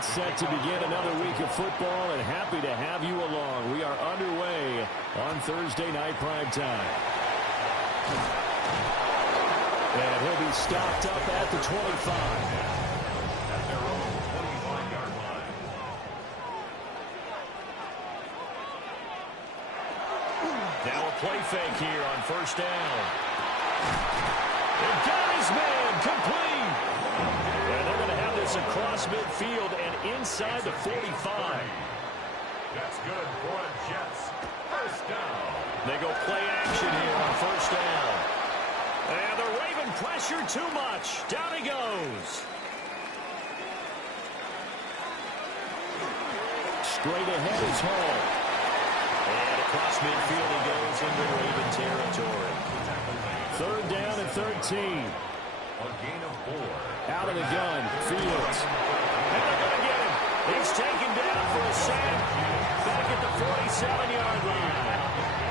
about set to begin another week of football, and happy to have you along. We are underway on Thursday night prime time. And he'll be stopped up at the 25. At their own 25-yard line. Now a play fake here on first down. And got his man complete. And they're going to have this across midfield and inside the 45. That's good for the Jets. First down. They go play action here on first down. And the Raven pressure too much. Down he goes. Straight ahead is Hall. And across midfield he goes into Raven territory. Third down and 13. A gain of 4. Out of the gun, Fields. And they're going to get him. He's taken down for a sack. Back at the 47-yard line.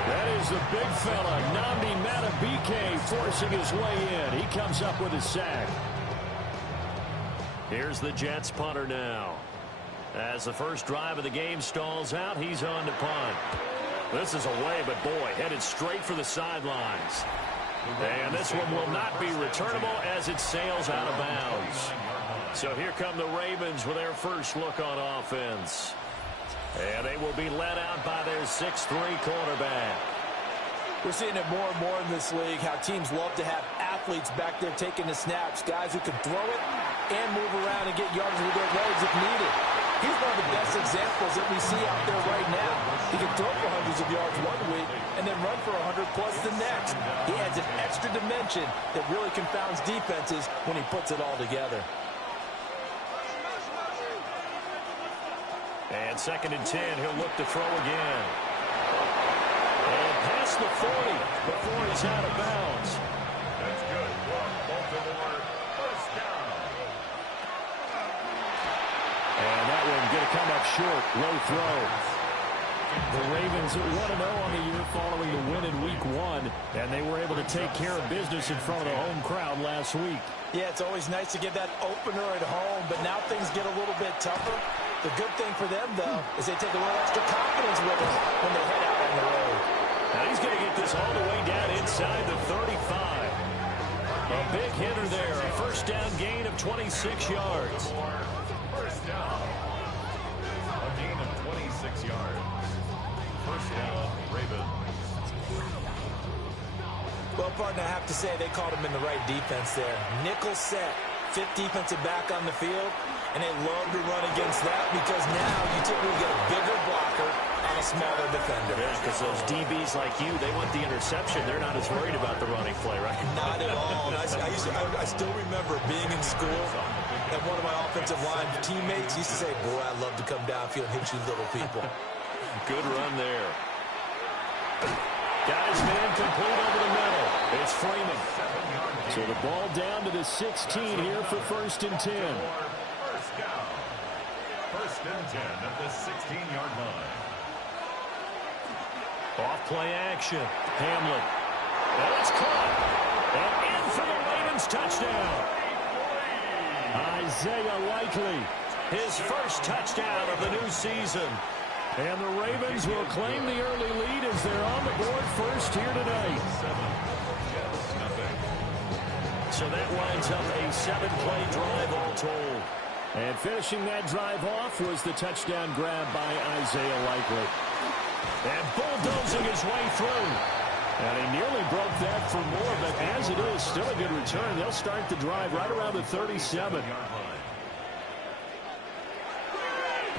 That is the big fella, Nnamdi Madubuike, forcing his way in. He comes up with a sack. Here's the Jets punter now. As the first drive of the game stalls out, he's on to punt. This is away, but boy, headed straight for the sidelines. And this one will not be returnable as it sails out of bounds. So here come the Ravens with their first look on offense. And they will be led out by their 6'3" quarterback. We're seeing it more and more in this league, how teams love to have athletes back there taking the snaps, guys who can throw it and move around and get yards with their legs if needed. He's one of the best examples that we see out there right now. He can throw for hundreds of yards one week and then run for 100-plus the next. He adds an extra dimension that really confounds defenses when he puts it all together. And 2nd and 10, he'll look to throw again. And past the 40 before he's out of bounds. That's good for Baltimore. First down. And that one going to come up short. Low throw. The Ravens 1-0 on the year following the win in Week 1. And they were able to take care of business in front of the home crowd last week. Yeah, it's always nice to get that opener at home, but now things get a little bit tougher. The good thing for them, though, is they take a little extra confidence with them when they head out on the road. Now he's going to get this all the way down inside the 35. A big hitter there. A first down gain of 26 yards. First down. A gain of 26 yards. First down, Ravens. Well, partner, I have to say they caught him in the right defense there. Nickel set, 5th defensive back on the field, and they love to run against that because now you typically get a bigger blocker on a smaller defender. Yeah, because those DBs like you, they want the interception. They're not as worried about the running play, right? Not at all. I still remember being in school, and one of my offensive line teammates used to say, boy, I'd love to come downfield and hit you little people. Good run there. Got his man complete over the middle. It's Freeman. So the ball down to the 16 here for 1st and 10. First down. 1st and 10 at the 16-yard line. Off play action. Hamlin. And it's caught. And in for the Ravens touchdown. Isaiah Likely. His first touchdown of the new season. And the Ravens will claim the early lead as they're on the board first here tonight. So that winds up a 7-play drive all told. And finishing that drive off was the touchdown grab by Isaiah Likely. And bulldozing his way through. And he nearly broke that for more, but as it is, still a good return. They'll start the drive right around the 37.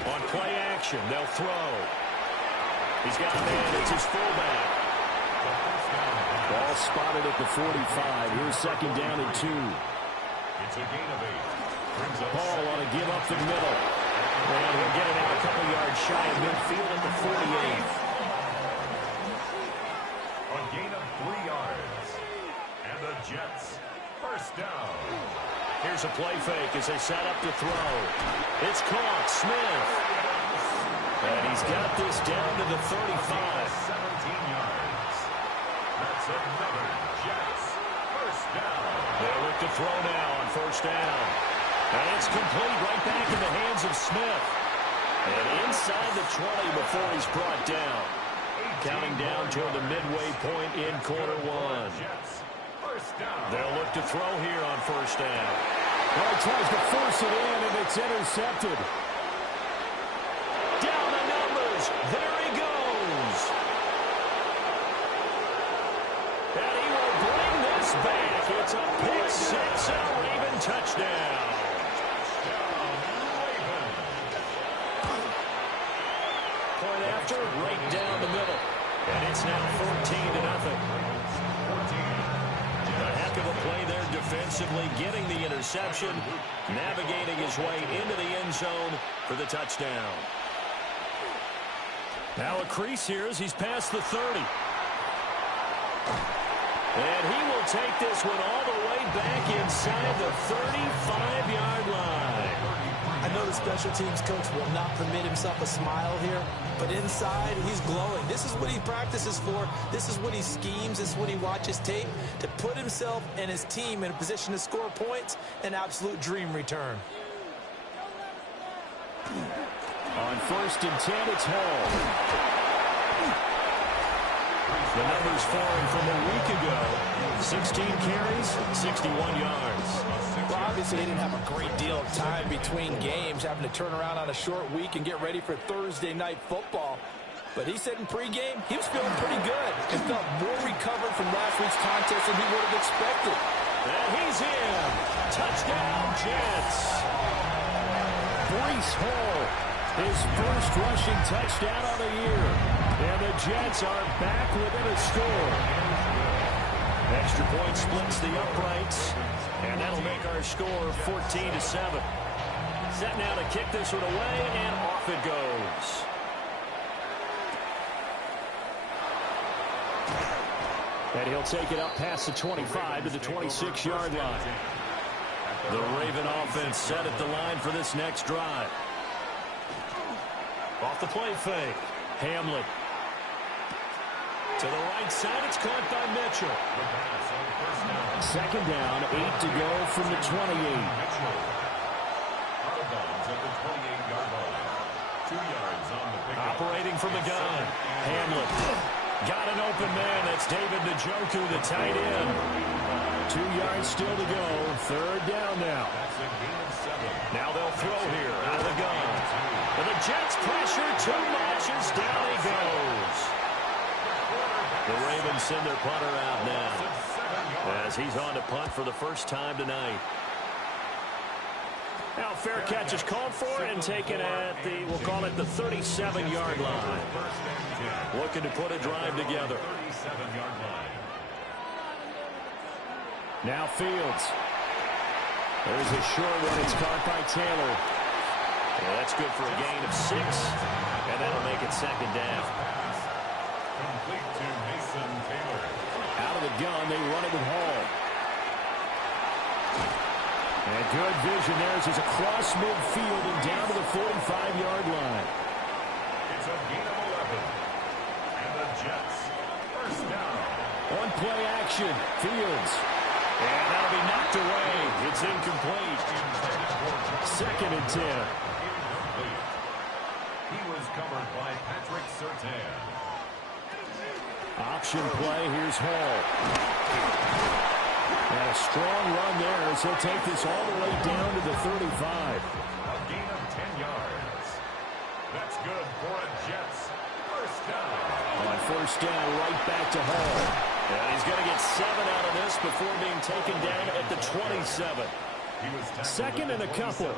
On play action, they'll throw. He's got a man. It's his fullback. Ball spotted at the 45. Here's 2nd down and 2. It's a gain of 8. Paul on a give up the middle. And he'll get it out a couple yards shy of midfield at the 48. A gain of 3 yards. And the Jets, first down. Here's a play fake as they set up to throw. It's caught. Smith. And he's got this down to the 35. 17 yards. That's another Jets, first down. They'll look to throw now on first down. And it's complete right back in the hands of Smith. And inside the 20 before he's brought down. Counting down toward the midway point in quarter one. They'll look to throw here on first down. Well, he tries to force it in, and it's intercepted. Down the numbers. There he goes. And he will bring this back. It's a pick six and a Raven touchdown. Point after, right down the middle. And it's now 14-0. A heck of a play there defensively, getting the interception, navigating his way into the end zone for the touchdown. Now a crease here as he's past the 30. And he will take this one all the way back inside the 35-yard line. I know the special teams coach will not permit himself a smile here, but inside, he's glowing. This is what he practices for. This is what he schemes. This is what he watches tape to put himself and his team in a position to score points. An absolute dream return. On 1st and 10, it's Hall. The numbers for him from a week ago. 16 carries, 61 yards. Well, obviously, he didn't have a great deal of time between games, having to turn around on a short week and get ready for Thursday night football. But he said in pregame, he was feeling pretty good and felt more recovered from last week's contest than he would have expected. And he's in. Touchdown, Jets. Breece Hall, his first rushing touchdown on the year. And the Jets are back within a score. Extra point splits the uprights. And that'll make our score 14-7. Set now to kick this one away, and off it goes. And he'll take it up past the 25 to the 26-yard line. The Raven offense set at the line for this next drive. Off the play fake. Hamlin. To the right side, it's caught by Mitchell. Second down, 8 to go from the 28. Operating from the gun. Hamlin. Got an open man. That's David Njoku, the tight end. 2 yards still to go. Third down now. Now they'll throw here out of the gun. And the Jets pressure too much as down he goes. The Ravens send their punter out now as he's on to punt for the first time tonight. Now fair catch is called for and taken at the, we'll call it the 37-yard line. Looking to put a drive together. Now Fields. There's a short one. It's caught by Taylor. Yeah, that's good for a gain of 6, and that'll make it second down. Out of the gun, they run it with Hall. And good vision there as he's across midfield and down to the 45-yard line. It's a gain of 11. And the Jets, first down. On play action, Fields. And that'll be knocked away. It's incomplete. Second and 10. He was covered by Patrick Surtain. Option play, here's Hall. And a strong run there as he'll take this all the way down to the 35. A gain of 10 yards. That's good for a Jets. First down. On first down, right back to Hall. And he's going to get 7 out of this before being taken down at the 27. He was second and a couple.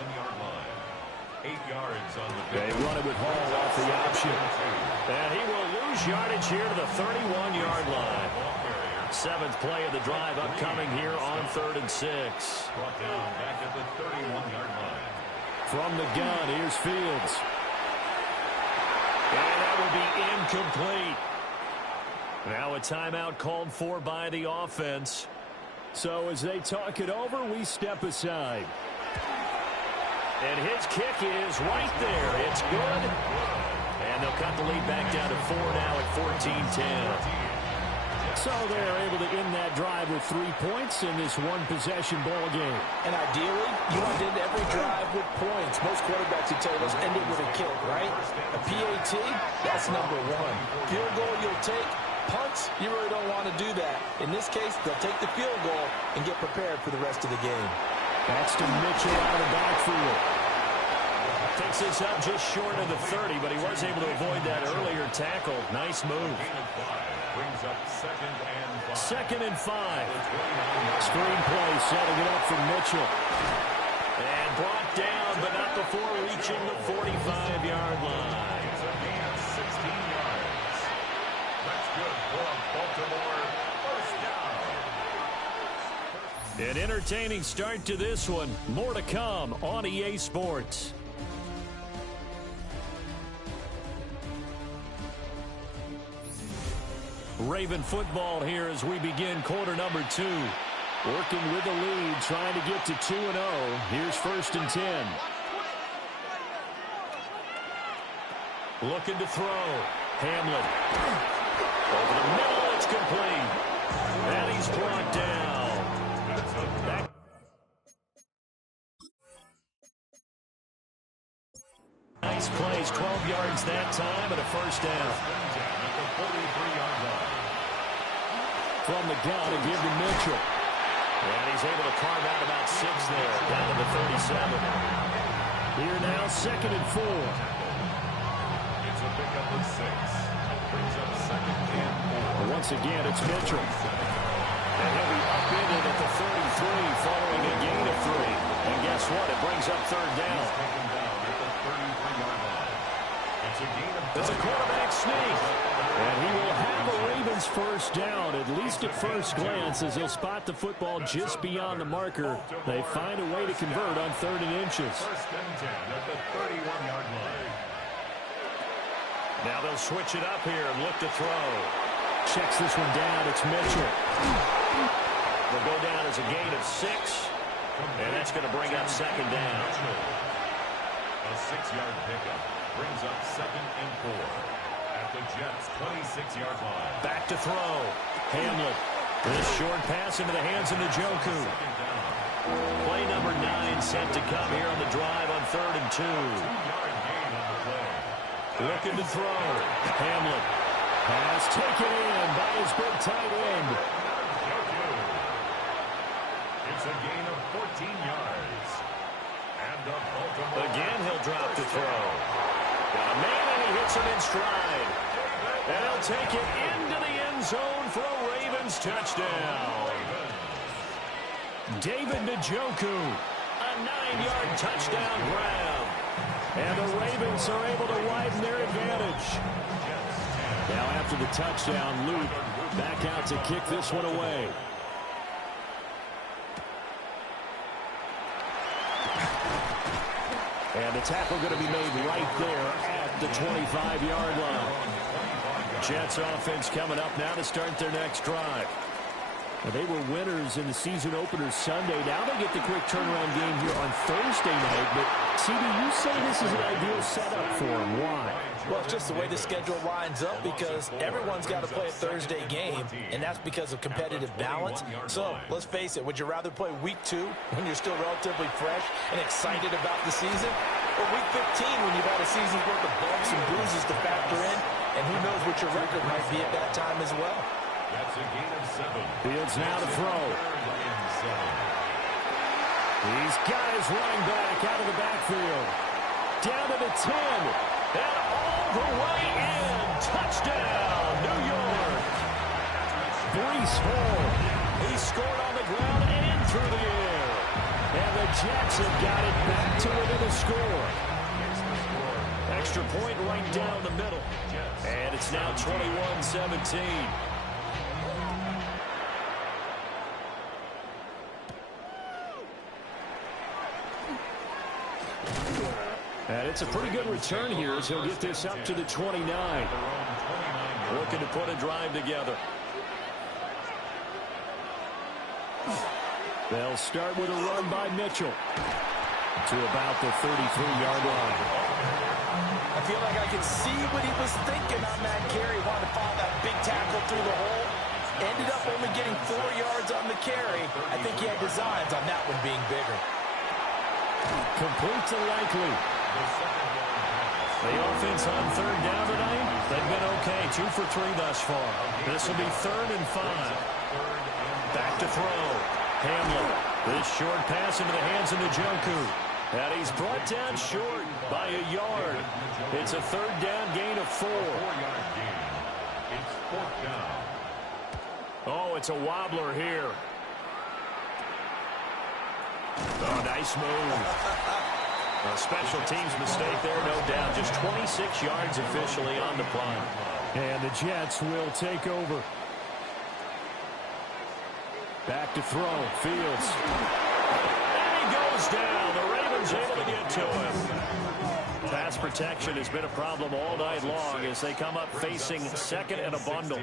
8 yards on the They run it with Hall off the option. And he will lose yardage here to the 31-yard line. 7th play of the drive upcoming here on 3rd and 6. Brought down back at the 31-yard line. From the gun, here's Fields. And that will be incomplete. Now a timeout called for by the offense. So as they talk it over, we step aside. And his kick is right there. It's good. And they'll cut the lead back down to 4 now at 14-10. So they're able to end that drive with 3 points in this one-possession ball game. And ideally, you want to end every drive with points. Most quarterbacks would tell you, let's end it with a kick, right? A PAT, that's number one. Field goal you'll take. Punts, you really don't want to do that. In this case, they'll take the field goal and get prepared for the rest of the game. That's to Mitchell out of the backfield. Takes this up just short of the 30, but he was able to avoid that earlier tackle. Nice move. Brings up 2nd and 5. 2nd and 5. Screen play setting it up for Mitchell. And brought down, but not before reaching the 45-yard line. It's a gain of 16 yards. That's good for a Baltimore first down. An entertaining start to this one. More to come on EA Sports. Raven football here as we begin quarter number 2. Working with the lead, trying to get to 2-0. Here's 1st and 10. Looking to throw. Hamlin. Over the middle, it's complete. And he's brought down. Back. Nice plays, 12 yards that time and a first down. From the gun, and give to Mitchell. And he's able to carve out about 6 there, down to the 37. Here now, 2nd and 4. It's a pickup of 6. Brings up 2nd and 4. Once again, it's Mitchell. And he'll be upended at the 33 following a gain of 3. And guess what? It brings up 3rd down. He's taken down at the 33-yard line. It's a gain of 5. It's a quarterback sneak. And he will have a Ravens first down, at least at first glance, as he'll spot the football just beyond the marker. They find a way to convert on 3rd and inches. 1st and 10 at the 31-yard line. Now they'll switch it up here and look to throw. Checks this one down. It's Mitchell. They'll go down as a gain of 6. And that's going to bring up 2nd down. A 6-yard pickup brings up 2nd and 4. At the Jets' 26-yard line. Back to throw. Hamlin. This short pass into the hands of Njoku. Play number 9 set to come here on the drive on 3rd and 2. 2-yard gain on the play. Looking to throw. Hamlin. Pass taken in by his big tight end. It's a gain of 14 yards. And the Baltimore. Again, he'll drop to throw. Got a man, and he hits him in stride. And he'll take it into the end zone for a Ravens touchdown. David Njoku. A 9-yard touchdown grab. And the Ravens are able to widen their advantage. Now after the touchdown, Luke back out to kick this one away. And the tackle going to be made right there at the 25-yard line. Jets offense coming up now to start their next drive. Now, they were winners in the season opener Sunday. Now they get the quick turnaround game here on Thursday night. But, CD, you say this is an ideal setup for them. Why? Well, it's just the way the schedule lines up because everyone's got to play a Thursday game, and that's because of competitive balance. So, let's face it, would you rather play week 2 when you're still relatively fresh and excited about the season? Or week 15 when you've had a season's worth of bumps and bruises to factor in, and who knows what your record might be at that time as well. That's a gain of 7. Fields now to throw. He's got his running back out of the backfield. Down to the 10. And all the way in. Touchdown, New York. Breece Hall. He scored on the ground and through the air. And the Jets have got it back to within a score. Extra point right down the middle. And it's now 21-17. And it's a pretty good return here as he'll get this up to the 29. Looking to put a drive together. They'll start with a run by Mitchell to about the 33-yard line. I feel like I can see what he was thinking on that carry. Wanted to follow that big tackle through the hole. Ended up only getting 4 yards on the carry. I think he had designs on that one being bigger. Complete to Likely. The offense on third down tonight, they've been okay. 2 for 3 thus far. This will be 3rd and 5. Back to throw. Hamlin. This short pass into the hands of Njoku. And he's brought down short by a yard. It's a 3rd down gain of 4. It's 4th down. Oh, it's a wobbler here. Oh, nice move. A special teams mistake there, no doubt. Just 26 yards officially on the punt. And the Jets will take over. Back to throw. Fields. And he goes down. The Ravens able to get to him. Pass protection has been a problem all night long as they come up facing second and a bundle.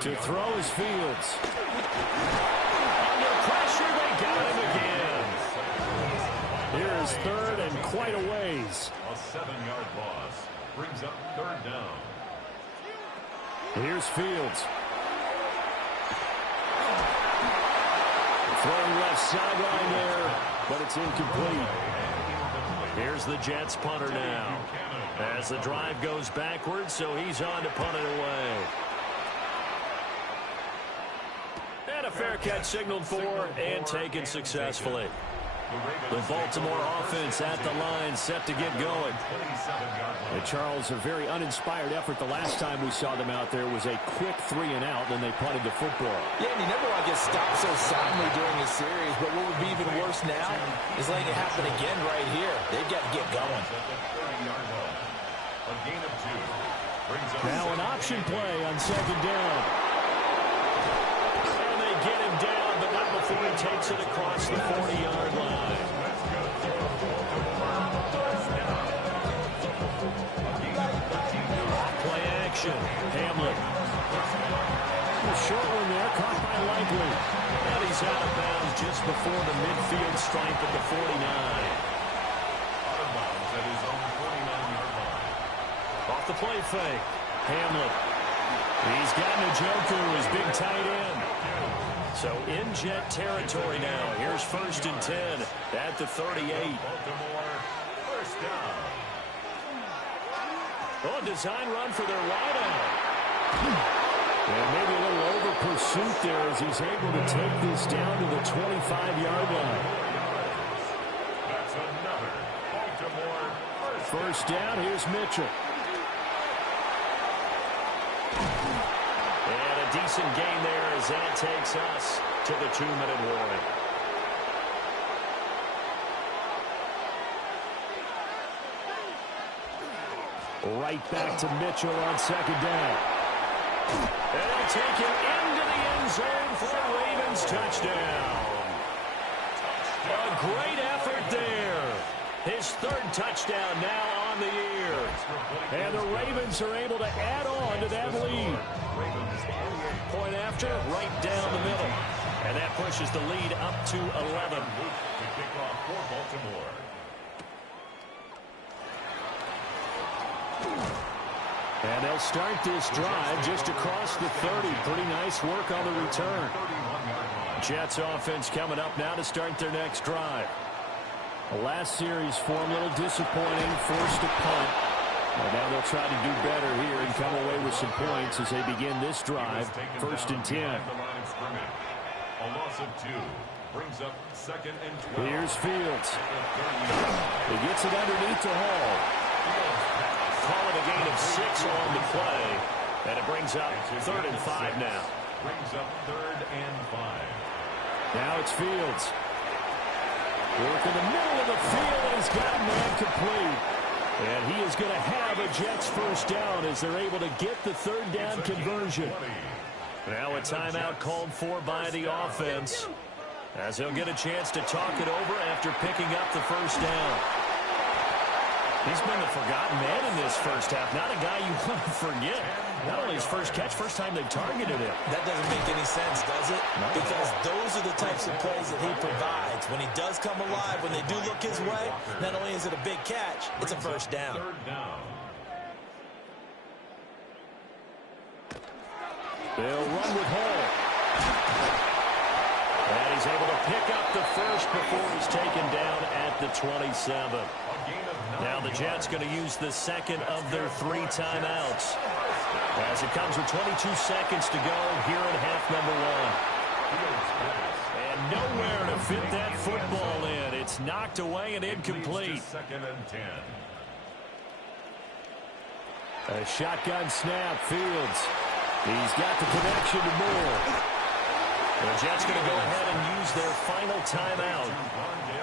To throw is Fields. Under pressure, they got him again. Here is 3rd and quite a ways. A 7-yard loss brings up 3rd down. Here's Fields. Throwing left sideline there, but it's incomplete. Here's the Jets punter now. As the drive goes backwards, so he's on to punt it away. And a fair catch signaled for and taken successfully. The Baltimore offense at the line set to get going. Charles, a very uninspired effort. The last time we saw them out there was a quick 3-and-out, then they punted the football. Yeah, and you never want to get stopped so soundly during a series, but what would be even worse now is letting it happen again right here. They've got to get going. Now an option play on 2nd down. And they get him down, but not before he takes it across the 40-yard line. Play action. Hamlin. A short one there, caught by Likely. And he's out of bounds just before the midfield stripe at the 49. Off the play fake. Hamlin. He's got Njoku, his big tight end. So in Jet territory now. Here's 1st and 10 at the 38. First down. Oh, design run for their wideout. And maybe a little over pursuit there as he's able to take this down to the 25-yard line. That's another Baltimore First down, here's Mitchell. And a decent gain there as that takes us to the 2-minute warning. Right back to Mitchell on 2nd down. And he'll take it into the end zone for a Ravens touchdown. A great effort there. His 3rd touchdown now on the year. And the Ravens are able to add on to that lead. Point after, right down the middle. And that pushes the lead up to 11. to kick off for Baltimore. And they'll start this drive just across the 30. Pretty nice work on the return. Jets offense coming up now to start their next drive. The last series for them, a little disappointing, forced to punt. And now they'll try to do better here and come away with some points as they begin this drive. 1st and 10. A loss of 2 brings up 2nd and 12. Here's Fields. He gets it underneath to Hall. Call it a gain of 6 on the play. And it brings up 3rd and 5 now. Brings up 3rd and 5. Now it's Fields. Work in the middle of the field, and he's got man complete. And he is going to have a Jets first down as they're able to get the 3rd down conversion. Now a timeout called for by the offense as he'll get a chance to talk it over after picking up the first down. He's been the forgotten man in this first half. Not a guy you want to forget. Not only his first catch, first time they've targeted him. That doesn't make any sense, does it? Because those are the types of plays that he provides. When he does come alive, when they do look his way, not only is it a big catch, it's a first down. 3rd down. They'll run with Hall. And he's able to pick up the first before he's taken down at the 27. Now the Jets going to use the second of their 3 timeouts, as it comes with 22 seconds to go here in half number 1. And nowhere to fit that football in. It's knocked away and incomplete. Second and 10. A shotgun snap, Fields. He's got the connection to Moore. The Jets going to go ahead and use their final timeout.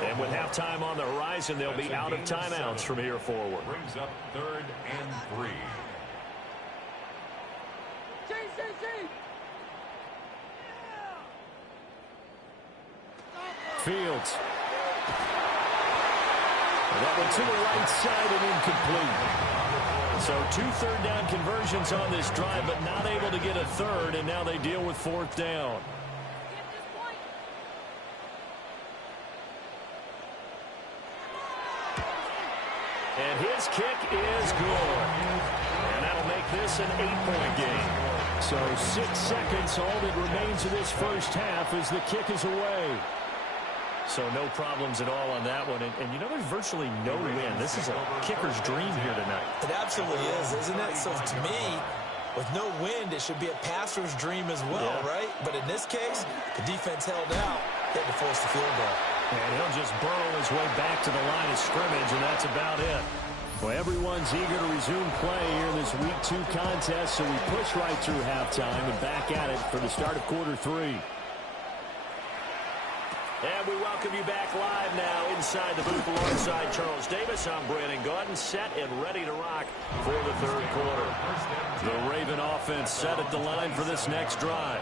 And with halftime on the horizon, they'll be out of timeouts from here forward. Brings up 3rd and 3. Fields. That one to the right side and incomplete. So 2 third-down conversions on this drive, but not able to get a third, and now they deal with 4th down. And his kick is good. And that'll make this an 8-point game. So 6 seconds, all that remains of this first half as the kick is away. So no problems at all on that one. And you know, there's virtually no win. This is a kicker's dream here tonight. It absolutely is, isn't it? So to me, with no wind, it should be a passer's dream as well, right? But in this case, the defense held out. They had to force the field goal. And he'll just burrow his way back to the line of scrimmage, and that's about it. Well, everyone's eager to resume play here in this Week 2 contest, so we push right through halftime and back at it for the start of quarter 3. And we welcome you back live now inside the booth alongside Charles Davis. I'm Brandon Gaudin, set and ready to rock for the 3rd quarter. The Raven offense set at the line for this next drive.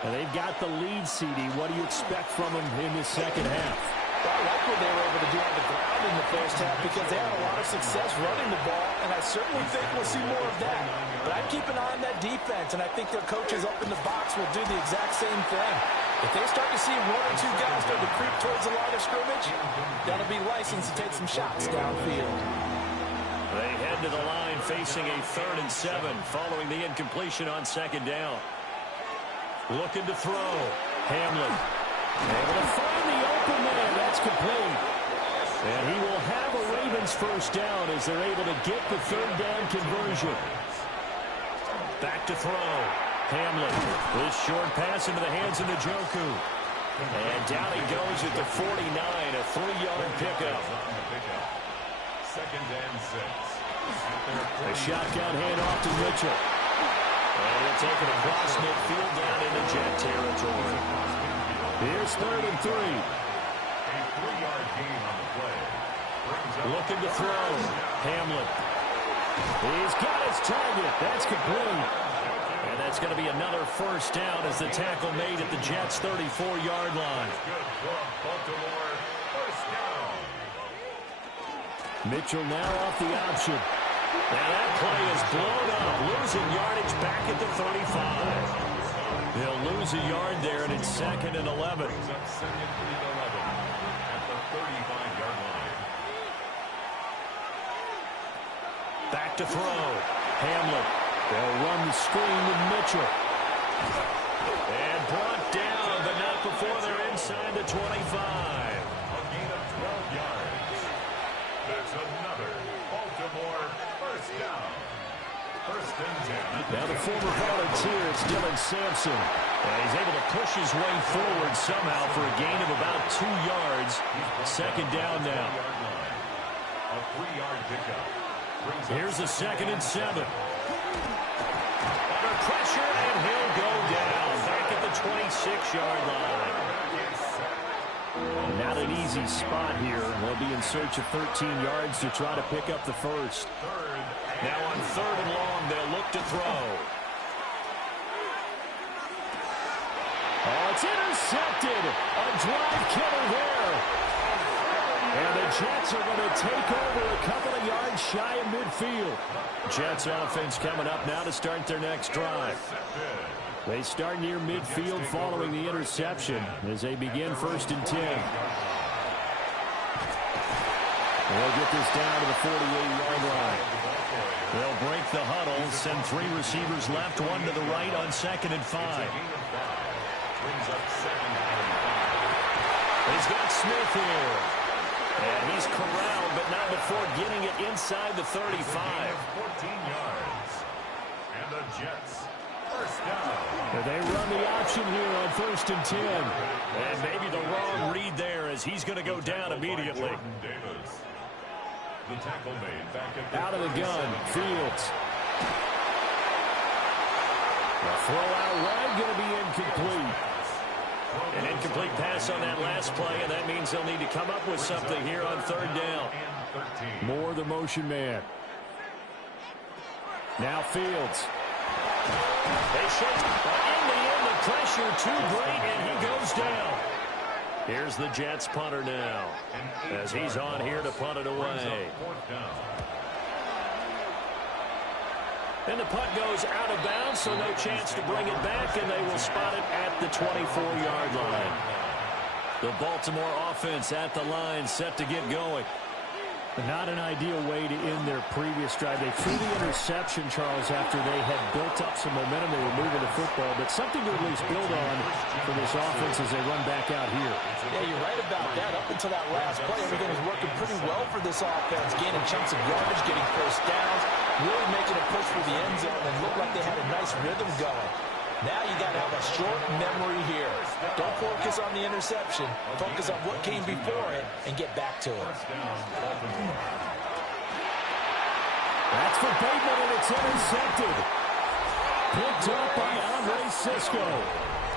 And they've got the lead, CD. What do you expect from them in this second half? Well, I like what they were able to do on the ground in the first half because they had a lot of success running the ball, and I certainly think we'll see more of that. But I'd keep an eye on that defense, and I think their coaches up in the box will do the exact same thing. If they start to see 1 or 2 guys start to creep towards the line of scrimmage, that'll be licensed to take some shots downfield. They head to the line facing a 3rd and 7 following the incompletion on 2nd down. Looking to throw. Hamlin able to find the open man. That's complete. And he will have a Ravens first down as they're able to get the 3rd down conversion. Back to throw. Hamlin, this short pass into the hands of Njoku. And down he goes at the 49, a 3-yard pickup. 2nd and 6. A shotgun handoff to Mitchell. And he'll take it across midfield down into Jet territory. Here's 3rd and 3. A 3-yard gain on the play. Looking to throw. Hamlin. He's got his target. That's complete. And that's going to be another first down as the tackle made at the Jets' 34-yard line. Good for Baltimore. First down. Mitchell now off the option. Now that play is blown up, losing yardage back at the 35. They'll lose a yard there, and it's 2nd and 11. Brings up 2nd and 11 at the 35-yard line. Back to throw. Hamlin. They'll run the screen with Mitchell. And brought down, but not before they're inside the 25. A gain of 12 yards. That's another Baltimore first down. 1st and 10. Now the former volunteer, it's Dylan Sampson. And he's able to push his way forward somehow for a gain of about 2 yards. 2nd down now. A 3-yard pickup. Here's a 2nd and 7. Under pressure, and he'll go down back at the 26-yard line. Not an easy spot here. They'll be in search of 13 yards to try to pick up the first. Now on 3rd and long, they'll look to throw. Oh, it's intercepted. A drive killer there. And the Jets are going to take over a couple of yards shy of midfield. Jets offense coming up now to start their next drive. They start near midfield following the interception as they begin 1st and 10. They'll get this down to the 48-yard line. They'll break the huddle, send 3 receivers left, 1 to the right on 2nd and 5. Brings up 2nd and 5. He's got Smith here. And he's corralled, but not before getting it inside the 35. 14 yards. And the Jets, first down. And they run the option here on 1st and 10. And maybe the wrong read there as he's going to go down immediately. The tackle made back at Out of the gun, Fields. The throw out wide going to be incomplete. An incomplete pass on that last play, and that means they'll need to come up with something here on 3rd down. More the motion man. Now Fields. They should. In the end, the pressure too great, and he goes down. Here's the Jets punter now, as he's on here to punt it away. And the punt goes out of bounds, so no chance to bring it back, and they will spot it at the 24-yard line. The Baltimore offense at the line, set to get going. Not an ideal way to end their previous drive. They threw the interception, Charles, after they had built up some momentum. They were moving the football, but something to at least build on for this offense as they run back out here. Yeah, you're right about that. Up until that last play, everything was working pretty well for this offense, gaining chunks of yardage, getting first downs, really making a push for the end zone, and looked like they had a nice rhythm going. Now you got to have a short memory here. Don't focus on the interception. Focus on what came before it and get back to it. That's for Bateman, and it's intercepted. Picked up by Andre Sisco.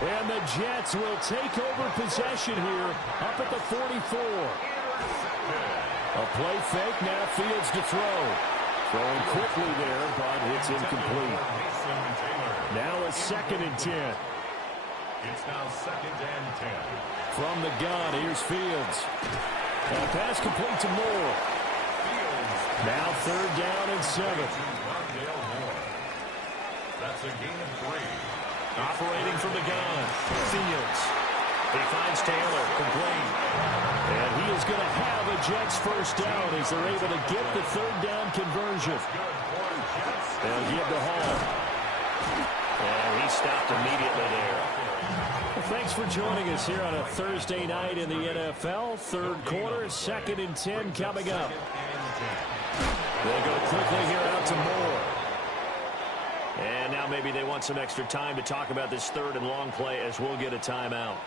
And the Jets will take over possession here up at the 44. A play fake, now Fields to throw. Throwing quickly there, but it's incomplete. Now a 2nd and 10. It's now 2nd and 10. From the gun, here's Fields. And pass complete to Moore. Now 3rd down and 7. That's a gain of 3. Operating from the gun, Fields. He finds Taylor, complete. And he is going to have a Jets first down as they're able to get the 3rd down conversion. They'll give to Hall. And he stopped immediately there. Well, thanks for joining us here on a Thursday night in the NFL. 3rd quarter, 2nd and 10 coming up. They'll go quickly here out to Moore. And now maybe they want some extra time to talk about this 3rd and long play as we'll get a timeout.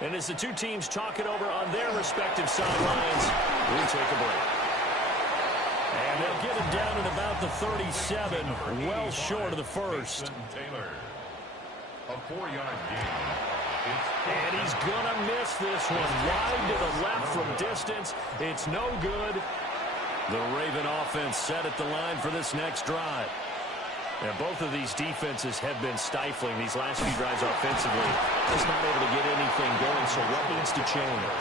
And as the two teams talk it over on their respective sidelines, we'll take a break. And they'll get it down at about the 37, well short of the first. Taylor, a 4-yard gain. And he's going to miss this one. Wide to the left from distance. It's no good. The Raven offense set at the line for this next drive. And both of these defenses have been stifling these last few drives offensively. Just not able to get anything going, so what needs to change?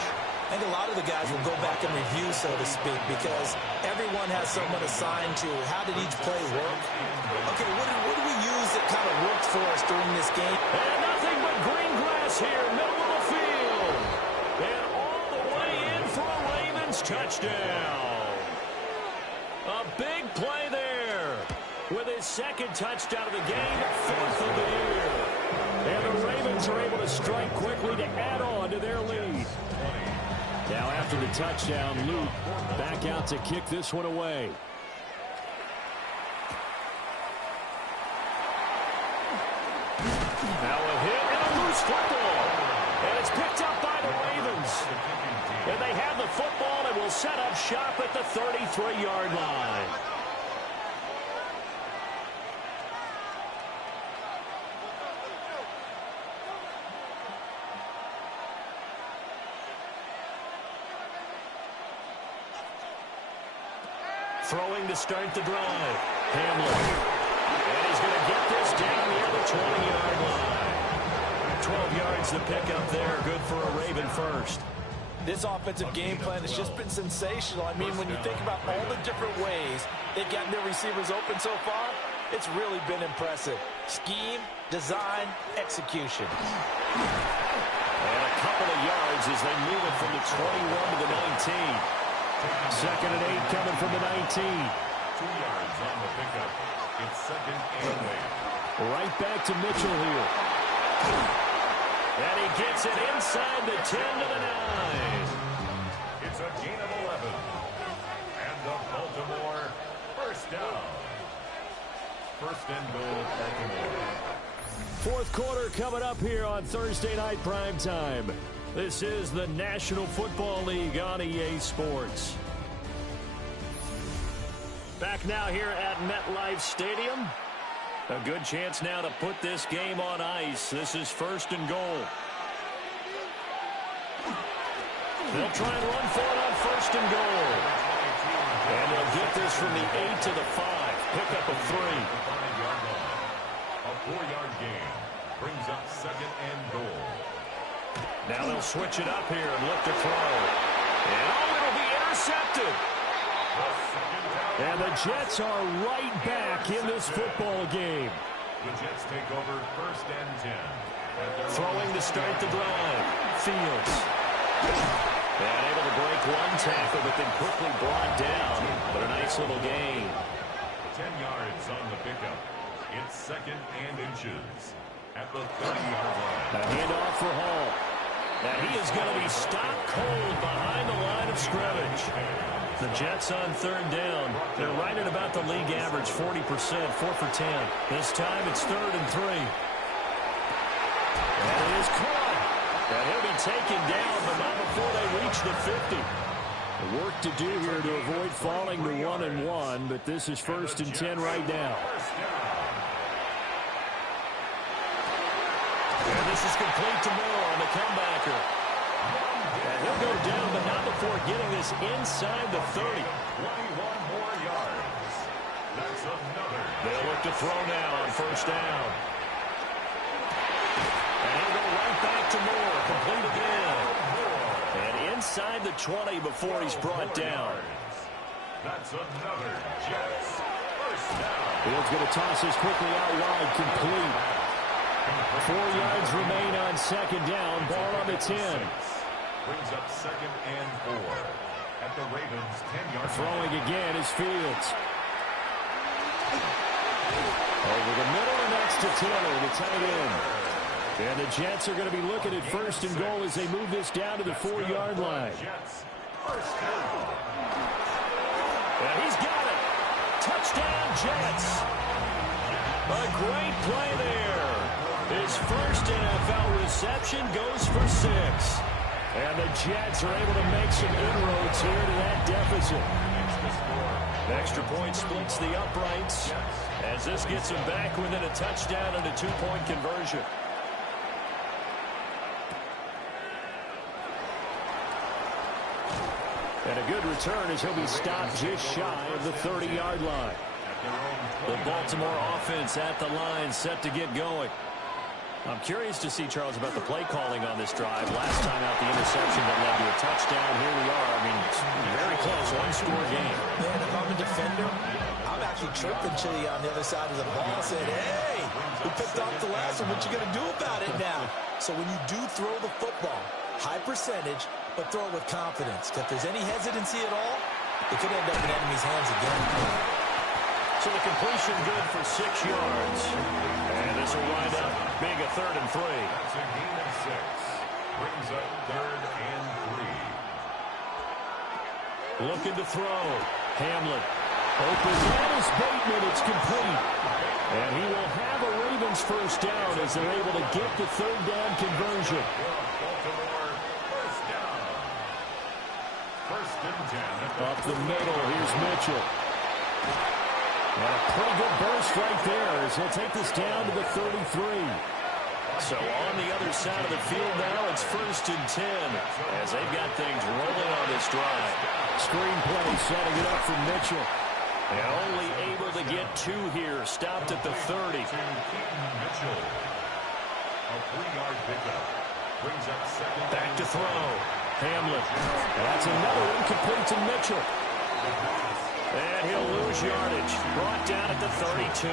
I think a lot of the guys will go back and review, so to speak, because everyone has someone assigned to how did each play work. Okay, what do we use that kind of worked for us during this game? And nothing but green grass here, middle of the field. And all the way in for a Ravens touchdown. A big play there. With his 2nd touchdown of the game, 4th of the year. And the Ravens are able to strike quickly to add on to their lead. Now after the touchdown, Luke back out to kick this one away. Now a hit and a loose football. And it's picked up by the Ravens. And they have the football and will set up shop at the 33-yard line. Throwing to start the drive. Hamlin. And he's going to get this down near the 20-yard line. 12 yards to pick up there. Good for a Raven first. This offensive game plan has just been sensational. I mean, when you think about all the different ways they've gotten their receivers open so far, it's really been impressive. Scheme, design, execution. And a couple of yards as they move it from the 21 to the 19. 2nd and 8 coming from the 19. yards on the pickup. It's second and 8. Right back to Mitchell here. And he gets it inside the 10 to the 9. It's a gain of 11. And the Baltimore first down. First and goal, Baltimore. Fourth quarter coming up here on Thursday Night Primetime. This is the National Football League on EA Sports. Back now here at MetLife Stadium. A good chance now to put this game on ice. This is first and goal. They'll try and run for it on first and goal. And they'll get this from the 8 to the 5. Pick up a 3. A 4-yard gain brings up second and goal. Now they'll switch it up here and look to throw. And it'll be intercepted. And the Jets are right back in this football game. The Jets take over first and 10. Throwing to start the drive. Fields. And able to break one tackle, but then quickly brought down. But a nice little gain. 10 yards on the pickup. It's second and inches at the 30-yard line. A handoff for Hall. And he is going to be stopped cold behind the line of scrimmage. The Jets on third down. They're right at about the league average, 40%, 4 for 10. This time it's 3rd and 3. And it is caught. And he'll be taken down, but not before they reach the 50. Work to do here to avoid falling to 1-1, but this is 1st and 10 right now. And this is complete to Moore on the comebacker. And he'll go down, but not before getting this inside the 30. 21 more yards. That's another. They'll look to throw now on first down. And he'll go right back to Moore. Complete again. And inside the 20 before he's brought down. That's another Jets first down. Fields going to toss this quickly out wide, complete. 4 yards remain on second down. Ball on the 10. Brings up second and 4 at the Ravens 10-yard. Throwing again is Fields. Over the middle and that's to Taylor, the tight end. And the Jets are going to be looking at first and goal as they move this down to the 4-yard line. Jets first down. And he's got it. Touchdown, Jets. A great play there. His first NFL reception goes for 6. And the Jets are able to make some inroads here to that deficit. Extra point splits the uprights as this gets them back within a touchdown and a 2-point conversion. And a good return as he'll be stopped just shy of the 30-yard line. The Baltimore offense at the line set to get going. I'm curious to see, Charles, about the play calling on this drive. Last time out, the interception that led to a touchdown. Here we are. I mean, very close, one-score game. Man, if I'm a defender, I'm actually chirping to you on the other side of the ball. Saying, hey, we picked off the last one. What you going to do about it now? So when you do throw the football, high percentage, but throw it with confidence. If there's any hesitancy at all, it could end up in enemy's hands again. So the completion good for 6 yards. And this will wind up being a 3rd and 3. That's a gain of 6. Brings up 3rd and 3. Looking to throw. Hamlin. Open man is Bateman. It's complete. And he will have a Ravens first down as they're able to get the 3rd down conversion. Baltimore first down. First and 10. Up the middle. Here's Mitchell. And a pretty good burst right there as he'll take this down to the 33. So on the other side of the field now, it's 1st and 10 as they've got things rolling on this drive. Screenplay setting it up for Mitchell. And only able to get 2 here, stopped at the 30. Mitchell. A 3-yard pickup. Brings up second. Back to throw. Hamlin. That's another incomplete to Mitchell. And he'll lose yardage. Brought down at the 32.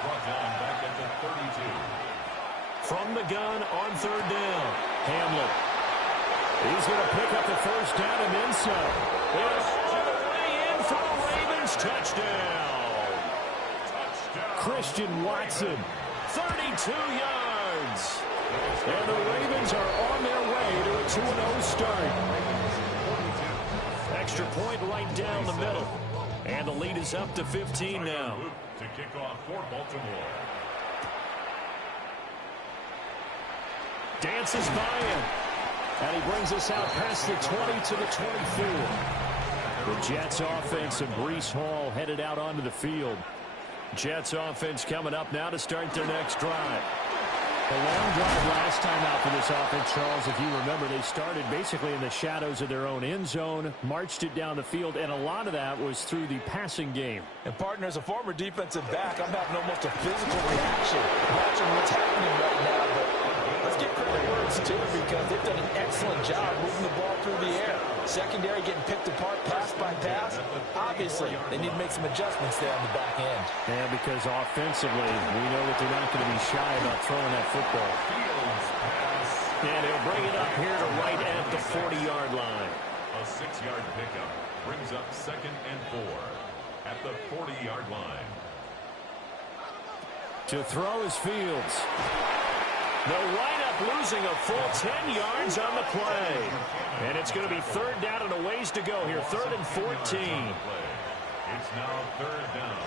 Brought down back at the 32. From the gun on 3rd down. Hamlin. He's going to pick up the first down and then some. It's all the way in for a Ravens Ravens touchdown. Christian Watson. 32 yards. And the Ravens are on their way to a 2-0 start. Extra point right down the middle. And the lead is up to 15 now. To kick off for Baltimore. Dances by him. And he brings us out past the 20 to the 24. The Jets offense and Breece Hall headed out onto the field. Jets offense coming up now to start their next drive. A long drive last time out for this offense, Charles. If you remember, they started basically in the shadows of their own end zone, marched it down the field, and a lot of that was through the passing game. And, partner, as a former defensive back, I'm having almost a physical reaction watching what's happening right now. But let's give credit where it's due because they've done an excellent job moving the ball through the air. Secondary getting picked apart pass by pass. Obviously, they need to make some adjustments there on the back end. Yeah, because offensively, we know that they're not going to be shy about throwing that football. And he'll bring it up here to right at the 40-yard line. A 6-yard pickup brings up 2nd and 4 at the 40-yard line. To throw is Fields. They'll wind up losing a full 10 yards on the play. And it's going to be 3rd down and a ways to go here. 3rd and 14. It's now 3rd down.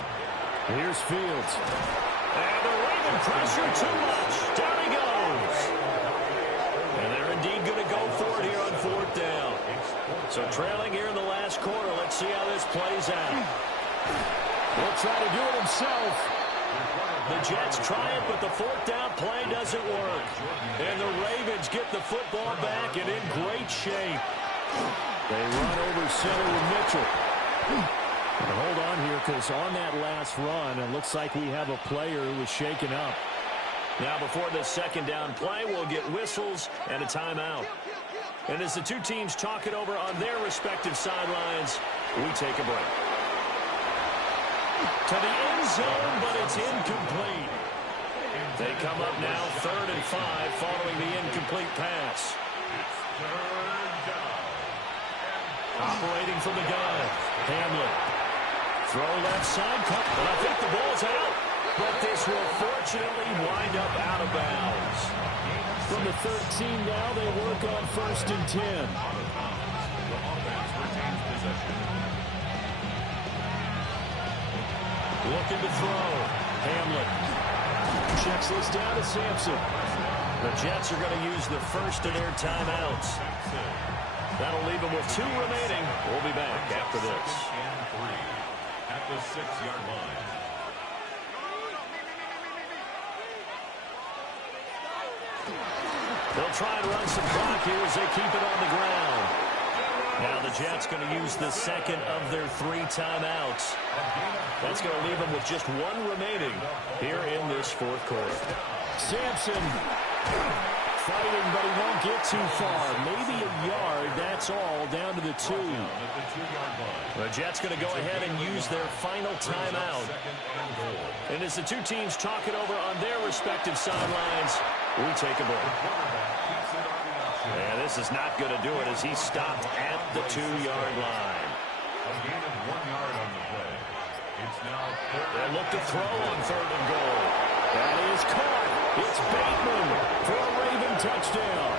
Here's Fields. And the Raven pressure too much. Down he goes. And they're indeed going to go for it here on 4th down. So trailing here in the last quarter. Let's see how this plays out. He'll try to do it himself. The Jets try it, but the 4th down play doesn't work. And the Ravens get the football back and in great shape. They run over center with Mitchell. And hold on here, because on that last run, it looks like we have a player who was shaken up. Now before the 2nd down play, we'll get whistles and a timeout. And as the two teams talk it over on their respective sidelines, we take a break. To the end zone, but it's incomplete. They come up now 3rd and 5 following the incomplete pass. Operating from the gun, Hamlin. Throw left side, and I think the ball's out. But this will fortunately wind up out of bounds. From the 13 now, they work on 1st and 10. Looking to throw. Hamlin. Checks this down to Sampson. The Jets are going to use the first of their timeouts. That'll leave them with 2 remaining. We'll be back after this. At the 6-yard line. They'll try and run some clock here as they keep it on the ground. Now the Jets going to use the 2nd of their 3 timeouts. That's going to leave them with just 1 remaining here in this 4th quarter. Sampson fighting, but he won't get too far. Maybe a yard, that's all, down to the 2. The Jets going to go ahead and use their final timeout. And as the two teams talk it over on their respective sidelines, we take a break. And this is not going to do it as he stopped at the 2-yard line. A gain of 1 yard on the play. It's now 3rd. They'll look to throw on 3rd and goal. That is caught. It's Bateman for a Raven touchdown.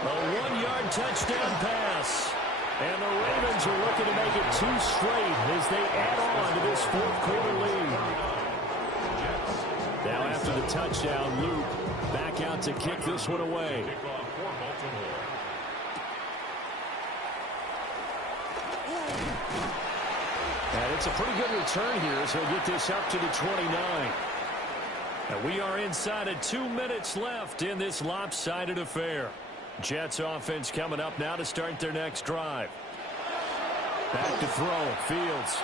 A 1-yard touchdown pass. And the Ravens are looking to make it 2 straight as they add on to this 4th quarter lead. Now after the touchdown, Luke back out to kick this one away. Kickoff for Baltimore. And it's a pretty good return here as he'll get this up to the 29. And we are inside of 2 minutes left in this lopsided affair. Jets offense coming up now to start their next drive. Back to throw. Fields.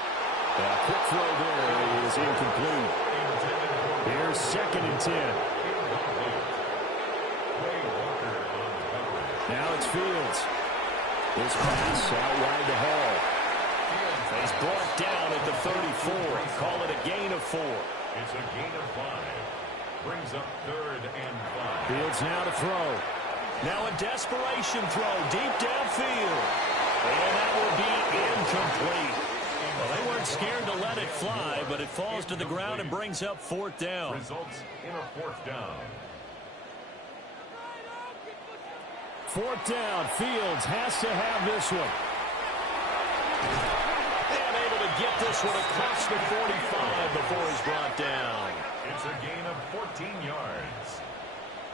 A quick throw there is incomplete. Here's 2nd and 10. Now it's Fields. This pass out wide to Hall. He's brought down at the 34. Call it a gain of 4. It's a gain of 5. Brings up 3rd and 5. Fields now to throw. Now a desperation throw deep downfield. And that will be incomplete. Well, they weren't scared to let it fly, but it falls to the ground and brings up fourth down. Results in a fourth down. Fourth down. Fields has to have this one. And able to get this one across the 45 before he's brought down. It's a gain of 14 yards.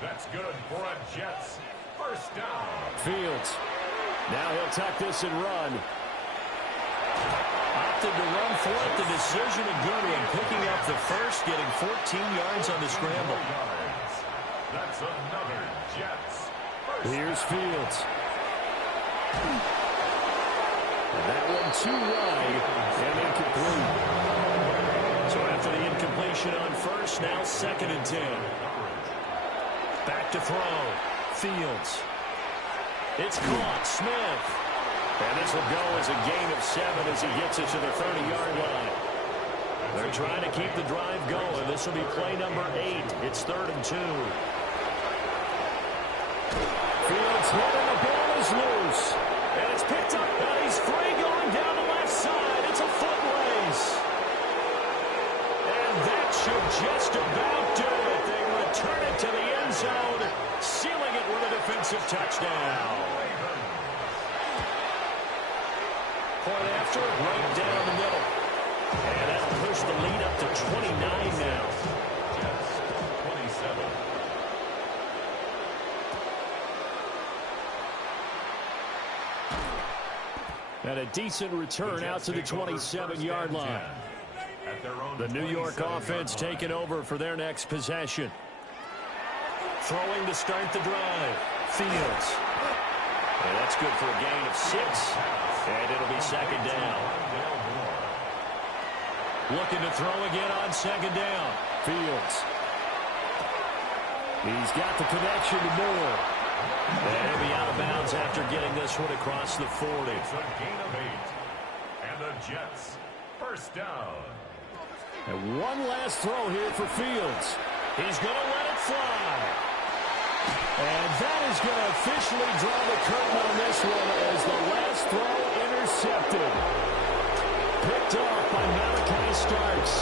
That's good for a Jets first down. Fields. Now he'll tuck this and run. Opted to run for it. The decision a good one. Picking up the first, getting 14 yards on the scramble. That's another Jets first Here's down. Fields. And that one too wide and incomplete. So after the incompletion on first, now 2nd and 10. Back to throw. Fields. It's caught. Smith. And this will go as a gain of 7 as he gets it to the 30-yard line. They're trying to keep the drive going. This will be play number 8. It's 3rd and 2. Fields hit and the ball is loose. And it's picked up. And he's free going down the left side. It's a foot race. And that should just about do it. They return it to the end zone, sealing it with a defensive touchdown. Point after, right down the middle. And that'll push the lead up to 29 now. Jets 27. And a decent return out to the 27-yard line. The New York offense taking over for their next possession. Throwing to start the drive. Fields. And that's good for a gain of 6. And it'll be 2nd down. Looking to throw again on 2nd down. Fields. He's got the connection to Moore. And he'll be out of bounds after getting this one across the 40. It's a gain of 8. And the Jets first down. And one last throw here for Fields. He's going to let it fly. And that is going to officially draw the curtain on this one as the last throw intercepted. Picked off by Malachi Starks.